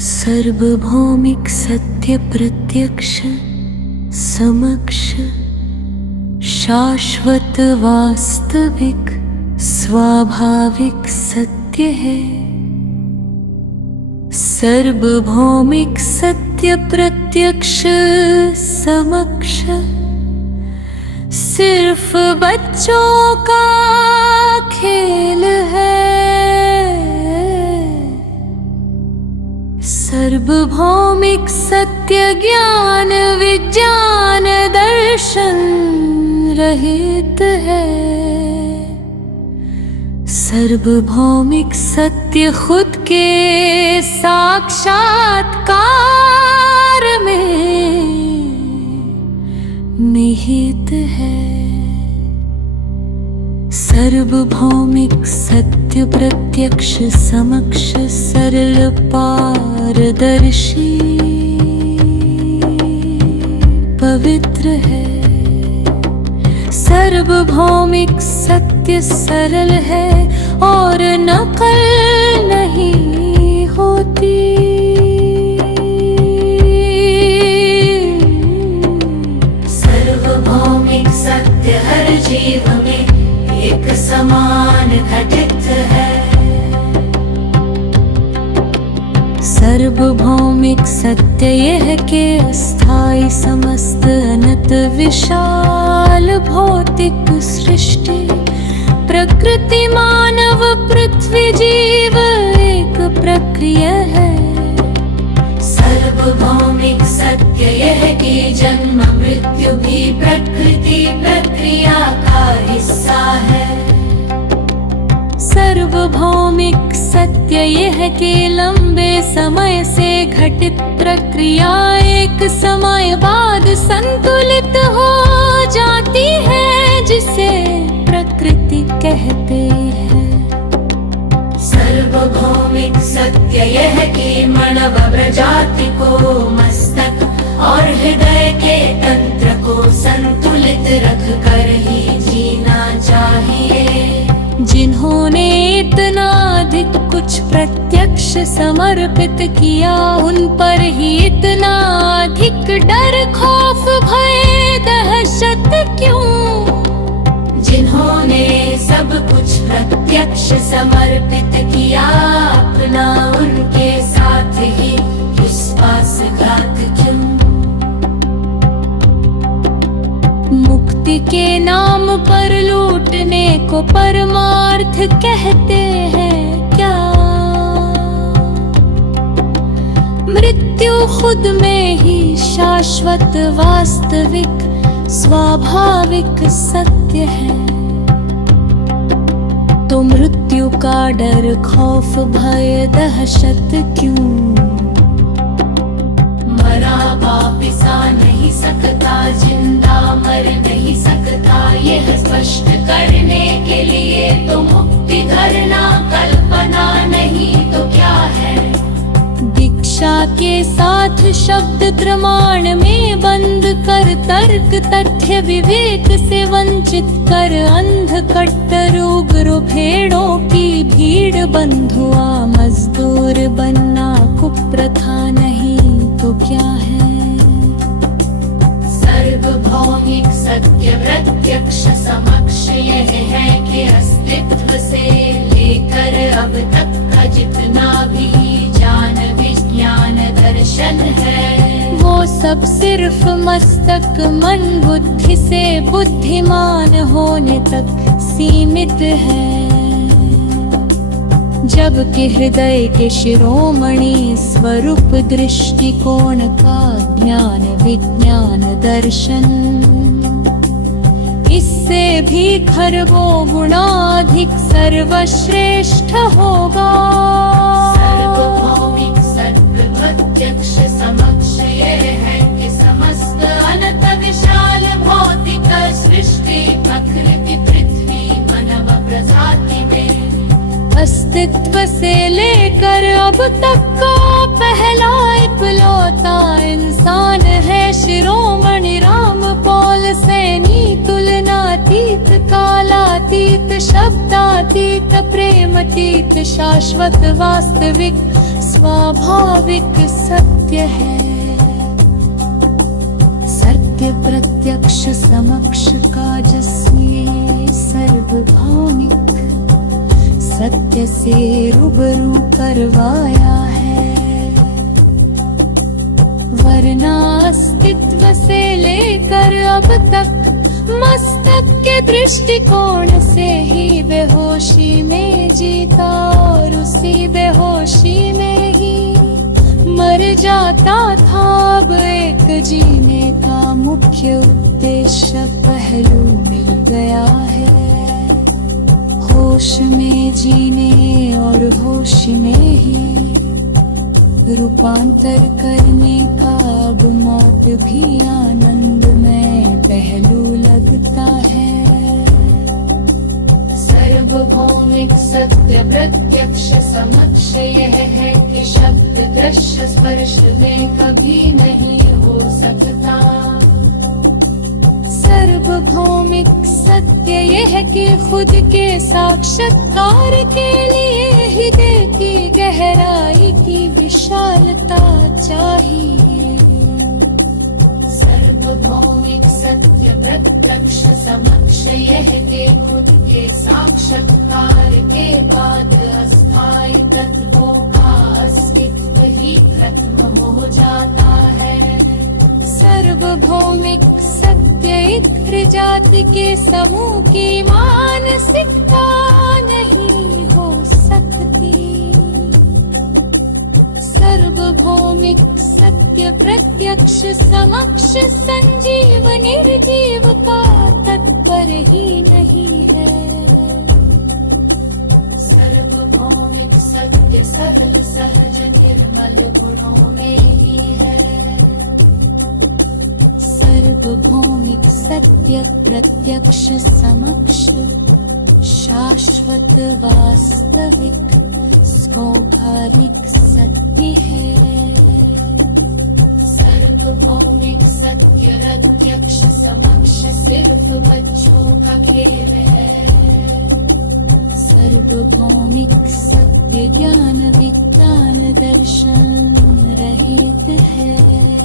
सर्वभौमिक सत्य प्रत्यक्ष समक्ष शाश्वत वास्तविक स्वाभाविक सत्य है। सर्वभौमिक सत्य प्रत्यक्ष समक्ष सिर्फ बच्चों का खेल है। सर्वभौमिक सत्य ज्ञान विज्ञान दर्शन रहित है। सर्वभौमिक सत्य खुद के साक्षात्कार में निहित है। सर्वभौमिक सत्य प्रत्यक्ष समक्ष सरल पारदर्शी पवित्र है। सर्वभौमिक सत्य सरल है और नकल नहीं होती। सर्वभौमिक सत्य हर जीव में एक समान घटित है। सर्वभौमिक सत्य यह के अस्थाई समस्त अनंत विशाल भौतिक सृष्टि प्रकृति मानव पृथ्वी जीव एक प्रक्रिया है। सर्वभौमिक सत्य यह कि जन्म मृत्यु भी प्रकृति प्रक्रिया का हिस्सा है। सर्वभौमिक सत्य यह कि लंबे समय से घटित प्रक्रिया एक समय बाद संतुलित हो जाती है, जिसे प्रकृति कहते हैं। सर्वभौमिक सत्य यह कि मानव प्रजाति को मस्तक और हृदय के तंत्र को संतुलित रखकर ही जीना चाहिए। जिन्होंने इतना अधिक कुछ प्रत्यक्ष समर्पित किया, उन पर ही इतना अधिक डर खौफ भय दहशत क्यों? जिन्होंने सब कुछ प्रत्यक्ष समर्पित किया, अपना उनके साथ ही विश्वासघात क्यों? मुक्ति के नाम पर लूटने को परमार्थ कहते हैं क्या? मृत्यु खुद में ही शाश्वत वास्तविक स्वाभाविक सत्य है। तो मृत्यु का डर खौफ भय दहशत क्यों? मरा वापिस आ नहीं सकता, जिंदा मर नहीं सकता, यह स्पष्ट करने के लिए तो मुक्ति धरना कल्पना नहीं तो क्या है? दीक्षा के साथ शब्द प्रमाण में बंद कर, तर्क तथ्य विवेक से वंचित कर, अंध कट्टर उग्र भेड़ों की भीड़ बंधुआ मजदूर बनना कुप्रथा नहीं तो क्या है? सर्वभौमिक सत्य प्रत्यक्ष समक्ष यह है कि अस्तित्व से लेकर अब तक का जितना भी ज्ञान विज्ञान दर्शन है, वो सब सिर्फ मस्तक मन बुद्धि से बुद्धिमान होने तक सीमित है। जबकि हृदय के शिरोमणि स्वरूप दृष्टिकोण का ज्ञान विज्ञान दर्शन इससे भी खरबों गुणा अधिक सर्वश्रेष्ठ होगा। सर्वभौमिक सत्य प्रत्यक्ष समक्ष यह है कि समस्त अनंत विशाल भौतिक सृष्टि प्रकृति पृथ्वी मानव प्रजाति में अस्तित्व से लेकर अब तक का पहला इकलौता इंसान है। शिरोमणि राम पॉल सैनी तुल्य कालातीत शब्दातीत प्रेमतीत शाश्वत वास्तविक स्वाभाविक सत्य है। सत्य प्रत्यक्ष समक्ष का जिसने सर्वभौमिक सत्य से रूबरू करवाया है, वरना अस्तित्व से लेकर अब तक मस्तक के दृष्टिकोण से ही बेहोशी में जीता और उसी बेहोशी में ही मर जाता था। अब एक जीने का मुख्य उद्देश्य पहलू मिल गया है, होश में जीने और होश में ही रूपांतर करने का अब मौत भी आनंद में पहलू लगता है। सार्वभौमिक सत्य प्रत्यक्ष समक्ष यह है कि शब्द दृश्य स्पर्श में कभी नहीं हो सकता। सार्वभौमिक सत्य यह कि खुद के साक्षात्कार के लिए हृदय की गहराई की विशालता चाहिए। सार्वभौमिक सत्य प्रत्यक्ष समक्ष यह कि खुद के साक्षात्कार के बाद अस्थायी तत्वों का अस्तित्व ही खत्म हो जाता है। सार्वभौमिक सत्य एक प्रजाति के समूह की मानसिकता नहीं हो सकती। सार्वभौमिक सत्य प्रत्यक्ष समक्ष संजीव निर्जीव का तत्पर ही नहीं है। सार्वभौमिक सत्य सरल सहज निर्मल गुणों में ही है। सार्वभौमिक सत्य प्रत्यक्ष समक्ष शाश्वत वास्तविक स्वाभाविक सत्य है। सार्वभौमिक सत्य प्रत्यक्ष समक्ष सिर्फ बच्चों का खेल है। सार्वभौमिक सत्य ज्ञान विज्ञान दर्शन रहित है।